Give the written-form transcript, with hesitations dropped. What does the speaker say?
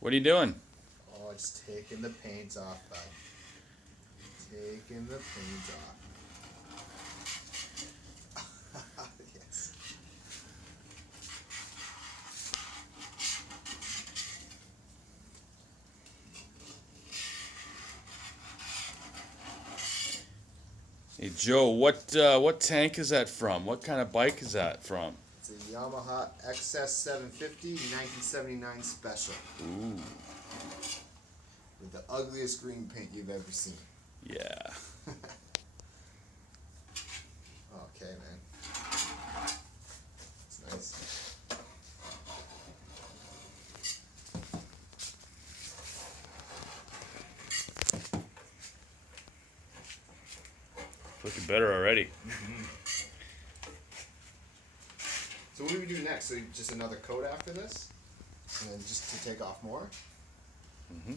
What are you doing? Oh, just taking the paint off, bud. Taking the paint off. Yes. Hey Joe, what tank is that from? What kind of bike is that from? It's a Yamaha XS 750 1979 special Ooh, with the ugliest green paint you've ever seen. yeah. Okay, man. It's nice. Looking better already. So what do we do next? So just another coat after this? And then just to take off more? hmm